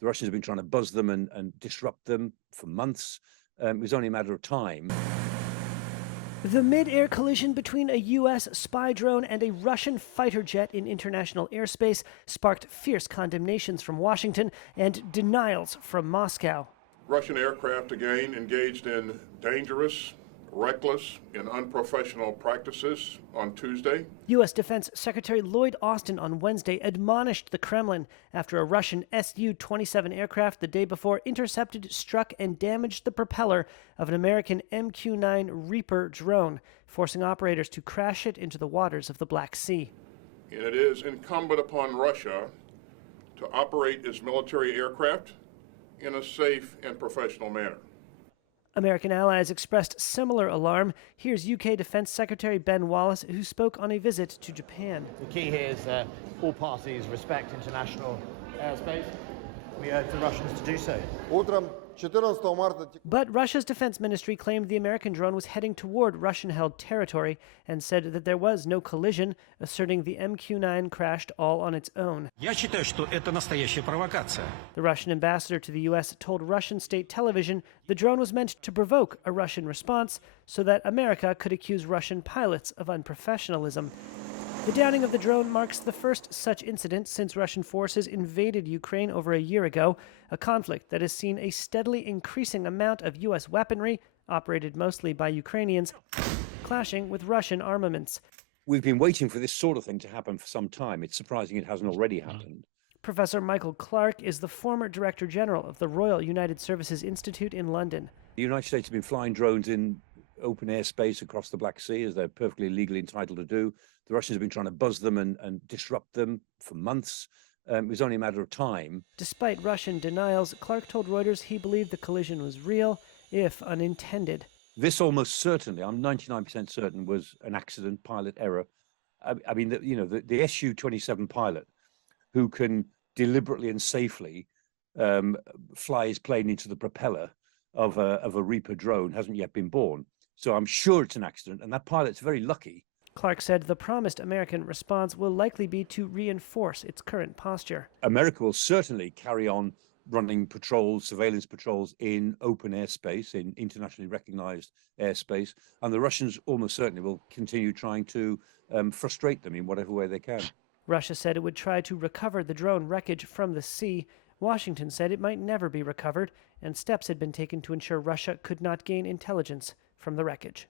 The Russians have been trying to buzz them and disrupt them for months. It was only a matter of time. The mid-air collision between a U.S. spy drone and a Russian fighter jet in international airspace sparked fierce condemnations from Washington and denials from Moscow. Russian aircraft again engaged in dangerous, reckless, and unprofessional practices on Tuesday. U.S. Defense Secretary Lloyd Austin on Wednesday admonished the Kremlin after a Russian Su-27 aircraft the day before intercepted, struck, and damaged the propeller of an American MQ-9 Reaper drone, forcing operators to crash it into the waters of the Black Sea. And it is incumbent upon Russia to operate its military aircraft in a safe and professional manner. American allies expressed similar alarm. Here's UK Defense Secretary Ben Wallace, who spoke on a visit to Japan. The key here is that all parties respect international airspace. We urge the Russians to do so. But Russia's defense ministry claimed the American drone was heading toward Russian-held territory and said that there was no collision, asserting the MQ-9 crashed all on its own. Я считаю, что это настоящая провокация. The Russian ambassador to the U.S. told Russian state television the drone was meant to provoke a Russian response so that America could accuse Russian pilots of unprofessionalism. The downing of the drone marks the first such incident since Russian forces invaded Ukraine over a year ago, a conflict that has seen a steadily increasing amount of U.S. weaponry, operated mostly by Ukrainians, clashing with Russian armaments. We've been waiting for this sort of thing to happen for some time. It's surprising it hasn't already happened. Professor Michael Clarke is the former Director General of the Royal United Services Institute in London. The United States have been flying drones in open airspace across the Black Sea, as they're perfectly legally entitled to do. The Russians have been trying to buzz them and disrupt them for months. It was only a matter of time. Despite Russian denials, Clarke told Reuters he believed the collision was real, if unintended. This almost certainly, I'm 99% certain, was an accident, pilot error. I mean, the Su-27 pilot who can deliberately and safely fly his plane into the propeller of a Reaper drone hasn't yet been born. So I'm sure it's an accident, and that pilot's very lucky. Clarke said the promised American response will likely be to reinforce its current posture. America will certainly carry on running patrols, surveillance patrols in open airspace, in internationally recognized airspace, and the Russians almost certainly will continue trying to frustrate them in whatever way they can. Russia said it would try to recover the drone wreckage from the sea. Washington said it might never be recovered, and steps had been taken to ensure Russia could not gain intelligence from the wreckage.